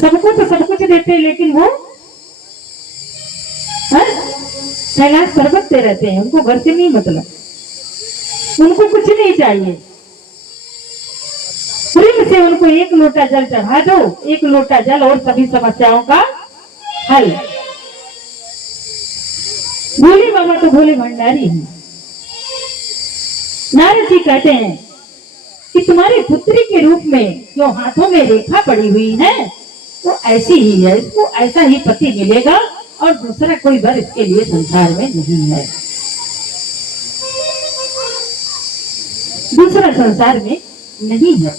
सबको तो सब कुछ देते लेकिन वो कैलाश पर्वत पे रहते हैं, उनको घर से नहीं मतलब, उनको कुछ नहीं चाहिए। प्रेम से उनको 1 लोटा जल चढ़ा दो, 1 लोटा जल और सभी समस्याओं का हल। भोले बाबा तो भोले भंडारी हैं। नारद जी कहते हैं कि तुम्हारी पुत्री के रूप में जो हाथों में रेखा पड़ी हुई है वो ऐसी ही है, इसको ऐसा ही पति मिलेगा और दूसरा कोई वर इसके लिए संसार में नहीं है, दूसरा संसार में नहीं है।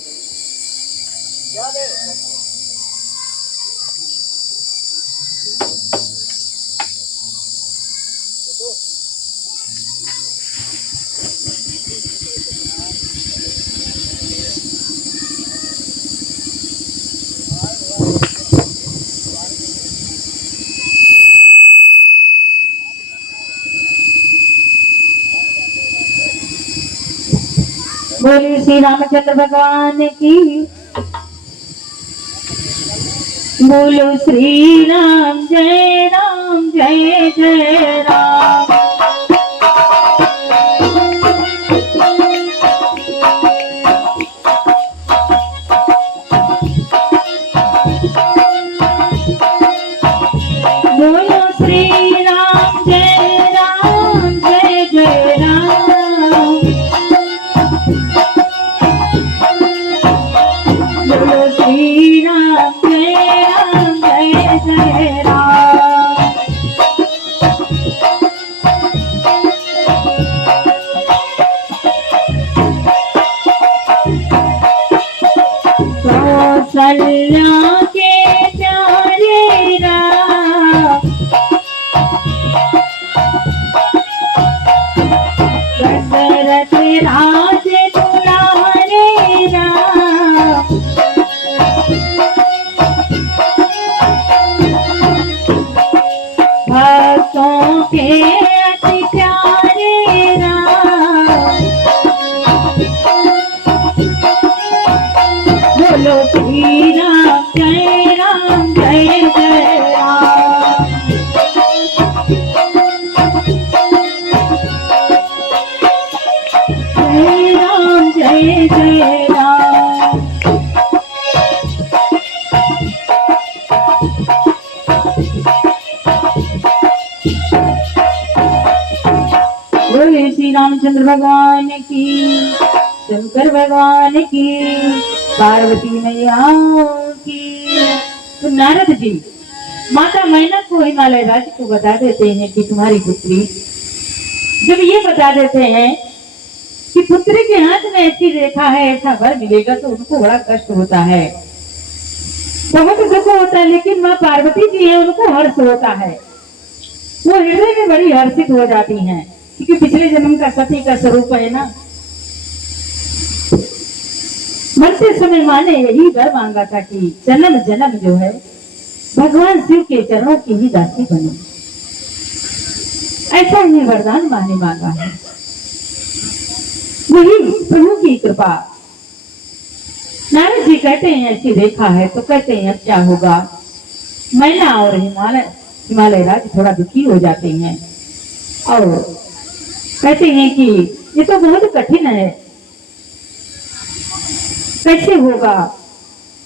बोलिए श्री रामचंद्र भगवान की। बोलो श्री राम जय जय राम। बोलो श्री राम जय जय राम। बोलो श्री राम जय जय राम। कौशल्या के प्यारे राम, दशरथ राज दुलारे राम। भक्तों के अति प्यारे राम। बोलो श्री राम जय जय राम। श्री राम जय जय राम। बोले श्री रामचंद्र भगवान की, शंकर भगवान की, पार्वती मैया की। तो नारद जी माता मैना को हिमालय राज्य को बता देते हैं कि तुम्हारी पुत्री, जब ये बता देते हैं कि पुत्री के हाथ में ऐसी रेखा है, ऐसा वर मिलेगा, तो उनको बड़ा कष्ट होता है, बहुत दुख होता है। लेकिन माँ पार्वती जी है, उनको हर्ष होता है, वो हृदय में बड़ी हर्षित हो जाती हैं, क्योंकि पिछले जन्म का सती का स्वरूप है ना। मरते समय माँ ने यही वर मांगा था कि जन्म जन्म जो है भगवान शिव के चरणों की ही दासी बनो, ऐसा ही वरदान माँ ने मांगा है। वही प्रभु की कृपा। नारद जी कहते हैं ऐसी रेखा है, तो कहते हैं अब क्या होगा। मैना और हिमालय राज थोड़ा दुखी हो जाते हैं और कहते हैं कि ये तो बहुत कठिन है, कैसे होगा।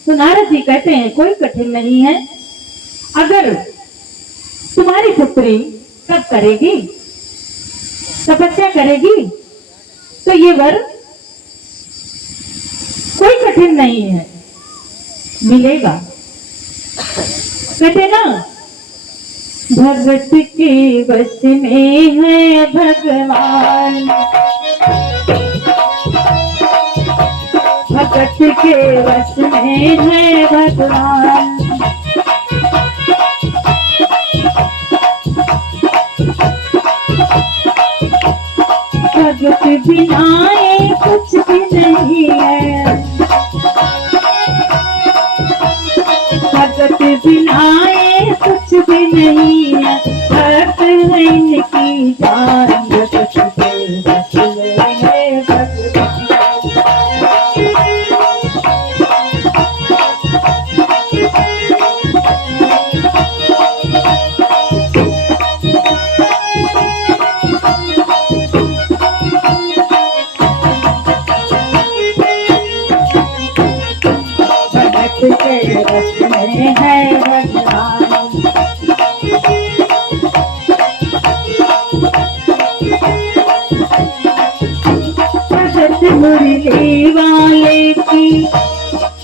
तो नारद जी कहते हैं कोई कठिन नहीं है, अगर तुम्हारी पुत्री तप करेगी, तपस्या करेगी, तो ये वर कोई कठिन नहीं है, मिलेगा। कहते ना, भगत के वश में है भगवान, भगत के वश में है भगवान। भगत बिना कुछ भी नहीं है, भगत बिना कुछ भी नहीं है। भक्त है इनकी जान, भगत के वश में है भगवान। के वश में है भगवान। भगत मुरली वाले की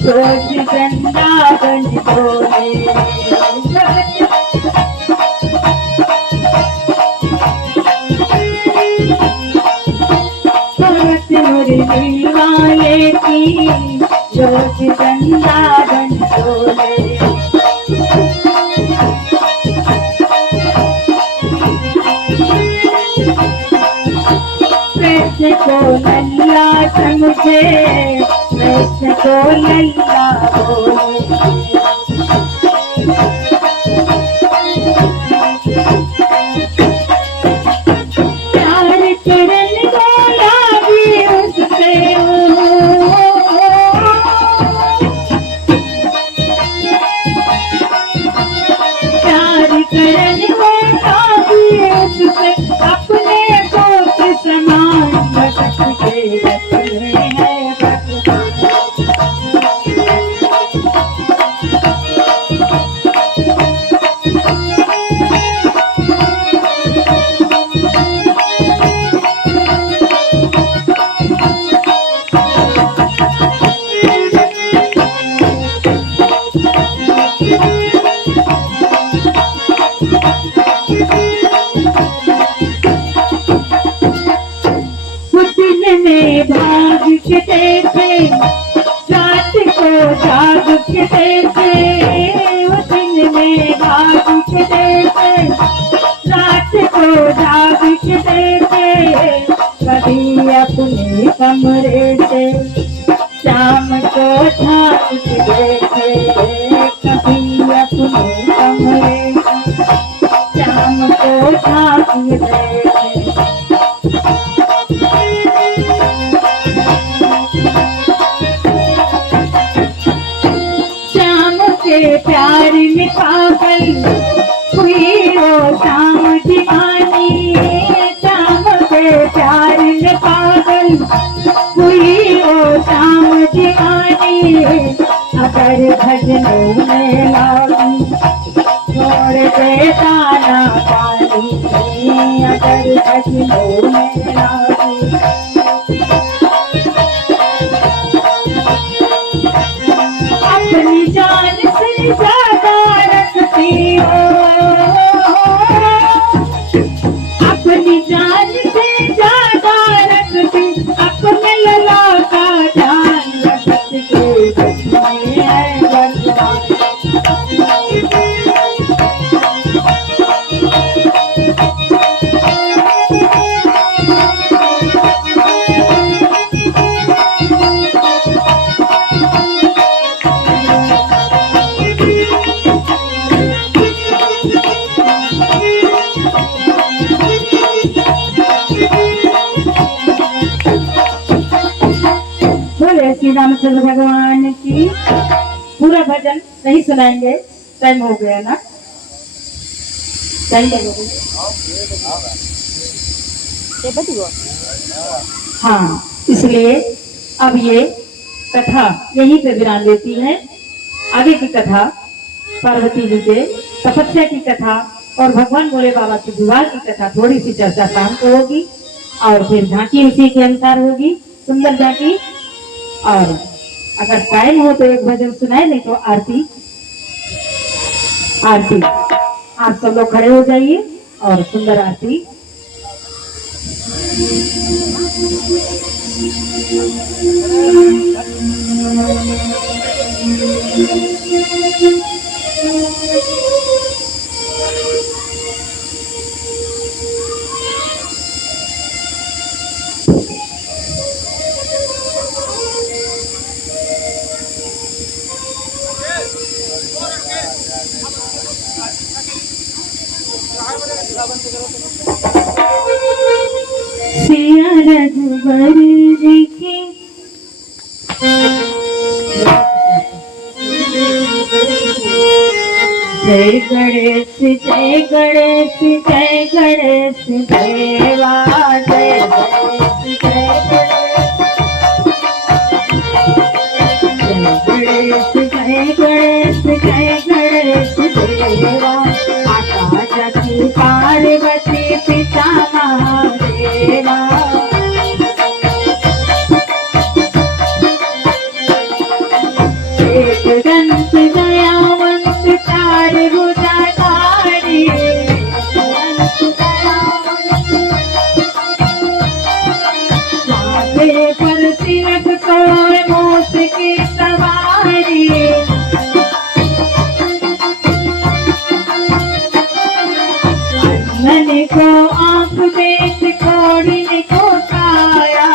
रोज वृंदावन बोले, भगत मुरली वाले की रोज वृंदावन बोले। कृष्ण को लल्ला समझे, कृष्ण को लल्ला बोले। प्यार चरण बोला भी उससे उठते थे, रात को जाग उठते थे, वो दिन में भाग उठते थे, रात को जाग उठते थे, कभी अपने कमरे से शाम को झाँक उठते थे, कभी अपने कमरे से शाम को झाँक उठते थे। प्यार में पागल हुई हो शाम दीवानी, शाम के प्यार में पागल हुई हो शाम दीवानी, अगर भजनों में लागी छोड़ दे दाना पानी, अगर भजनों में लागी अपनी जान से ज्यादा रखती हो, अपनी जान से ज्यादा रखती, अपने लला का ध्यान रखती, बचपन है भगवान। श्री रामचंद्र भगवान की। पूरा भजन नहीं सुनाएंगे, टाइम हो गया ना, टाइम हो गया। हाँ, इसलिए अब ये कथा यहीं पे विराम देती है। आगे की कथा पार्वती जी के तपस्या की कथा और भगवान भोले बाबा के विवाह की कथा, थोड़ी सी चर्चा शाम को होगी और फिर झांकी उसी के अनुसार होगी, सुंदर झांकी। और अगर टाइम हो तो एक भजन सुनाए, नहीं तो आरती। आरती आप सब लोग खड़े हो जाइए और सुंदर आरती। सिया रघुवर जी की जय गणेश जय गणेश जय गणेश देवा, जय गणेश जय गणेश जय गणेश जय गणेश देवा, माता जगती पार्वती पिता महादेवा। एक दंत दयावंत चार भुजाधारी, माथे पर तिलक तोर मोस की सवारी, अन्नन को आंख देख कोड़िन को काया,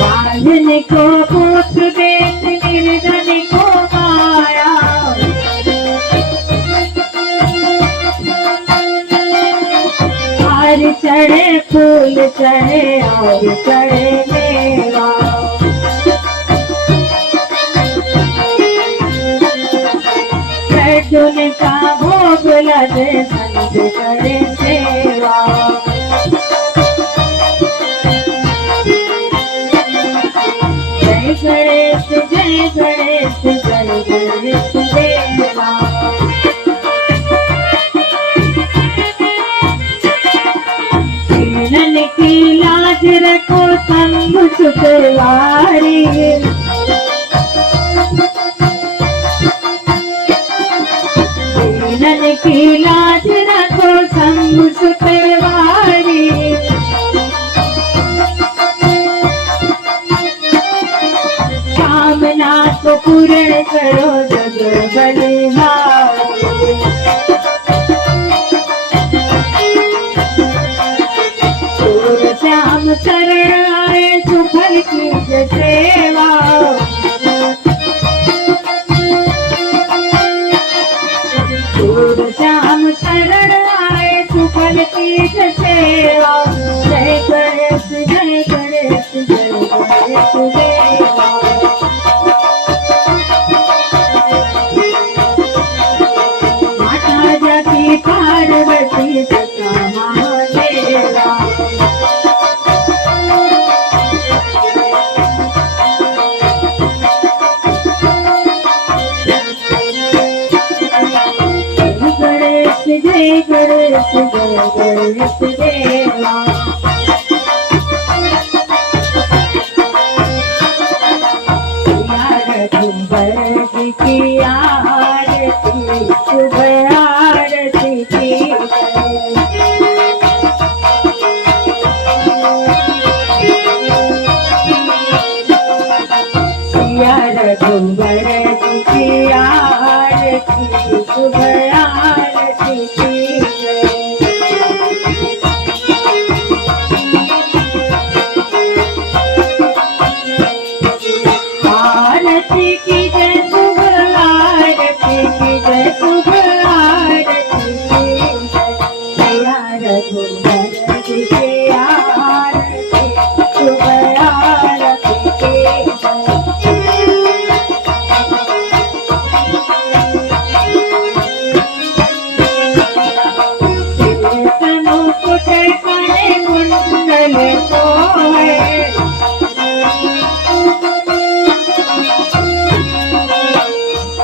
बांधन को पूछ देख निर्धन को माया, हार चढ़े फूल चढ़े और चढ़े मेवा, अर्जुन का भोग लगे संत करे सेवा, जय गणेश जय गणेश जय गणेश देवा। दीनन की लाज रखो शंभु सुतवारी, दीनन की लाज रखो शंभु सुतवारी, तो पूर्ण करो जग बलिहारी। सूर श्याम शरण आए सुफल कीज सेवा। सूर श्याम शरण आए सुफल कीज सेवा। जय गणेश जय गणेश जय गणेश देवा। माता जगी पार्वती सता महादेवा। जय गणेश जय गणेश देवा। आरती की आरती शुभ आरती की रघुबर की आरती शुभ आरती की आरती की जय शुभ आरती की जय शुभ आरती की रघुबर की आरती शुभ आरती की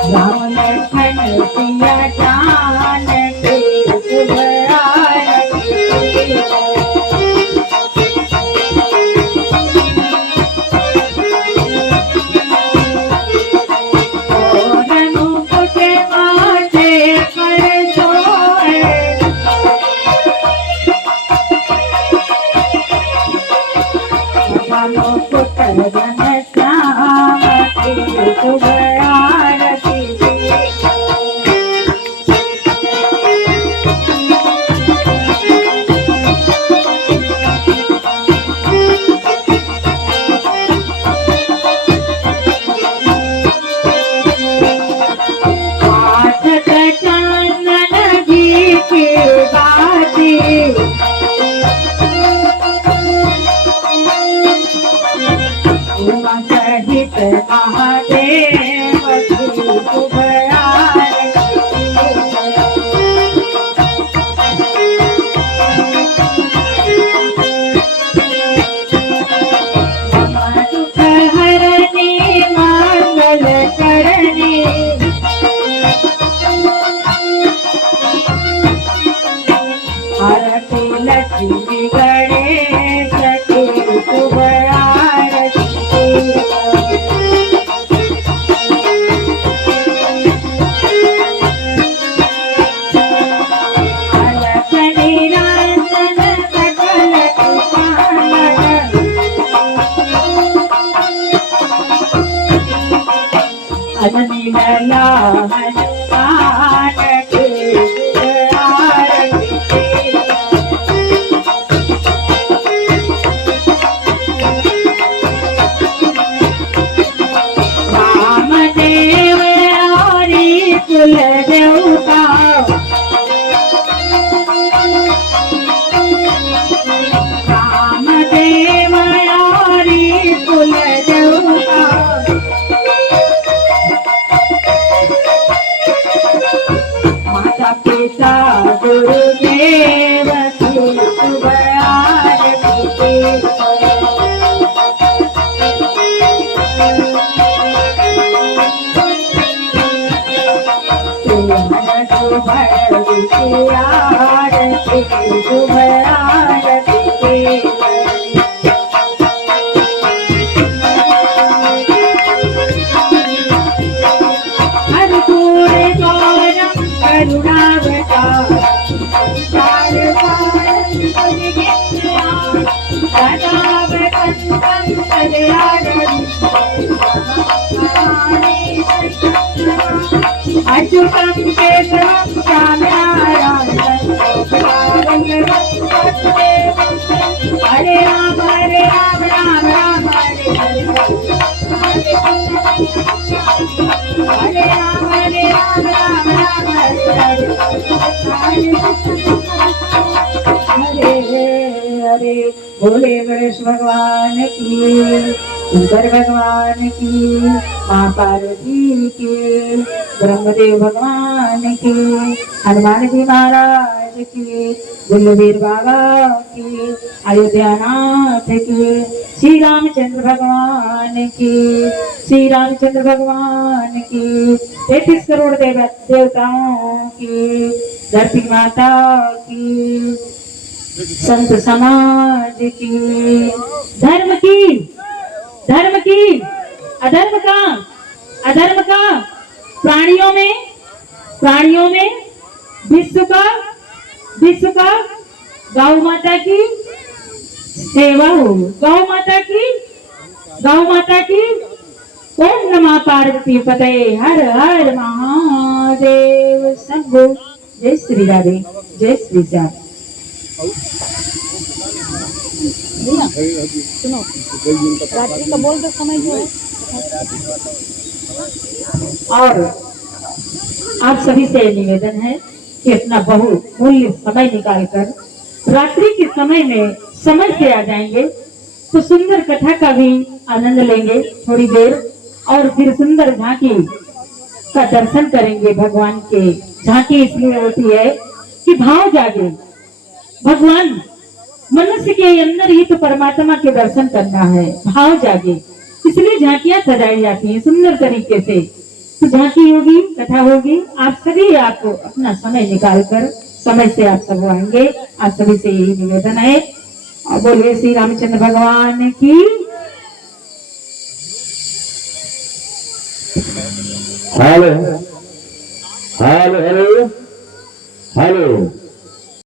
राम लखन सिया जानकी शुभ आरती। मुकुट माथे पर सोए। मुकुट जन श्याम की शुभ आरती। चंदन घी की बाती सहित महादेव की शुभ आरती। दुख हरणी मंगल करणी आरती लक्ष्मी गणेश की शुभ आरती। अलखनी नंदन सकल कुशालन अजनी लला हनुमान की शुभ आरती। रामदेव हरि कुल देवता रामदेव हरि कुल देवता। माता पिता गुरुदेव की शुभ आरती। शुभ आरती शुभ आरती। हरपूर गौरम करुणावतार सदा वसंतं सदयानंद अच्युतम केशवम श्यामलाराम हरे राम राम राम हरे हरे हरे राम राम राम हरे हरे हरे भोले गणेश भगवान की, शंकर भगवान की, माँ पार्वती की, ब्रह्मदेव भगवान की, हनुमान जी महाराज की, गुलवीर बाबा की, अयोध्यानाथ की, श्री रामचंद्र भगवान की, श्री रामचंद्र भगवान की, 33 करोड़ देवताओं की, धरती माता की, संत समाज की, धर्म की, धर्म की, अधर्म का, अधर्म का, प्राणियों में विश्व का, विश्व का, गौ माता की सेवा हो, गौ माता की, गौ माता की। ओम नमः पार्वती पते हर हर महादेव शंभो। जय श्री राधे, जय श्री श्याम। सुनो, रात्रि का बोल का समय जो है, और आप सभी से निवेदन है कि अपना बहुमूल्य समय निकालकर रात्रि के समय में समय से आ जाएंगे तो सुंदर कथा का भी आनंद लेंगे थोड़ी देर, और फिर सुंदर झांकी का दर्शन करेंगे। भगवान के झांकी इसलिए होती है कि भाव जागे। भगवान मनुष्य के अंदर ही तो परमात्मा के दर्शन करना है, भाव जागे, इसलिए झांकियां सजाई जाती हैं सुंदर तरीके से। तो झांकी होगी, कथा होगी, आप सभी आपको अपना समय निकालकर समय से आप सब आएंगे। आप सभी से यही निवेदन है, और बोलिए श्री रामचंद्र भगवान की। Hello hello hello hello.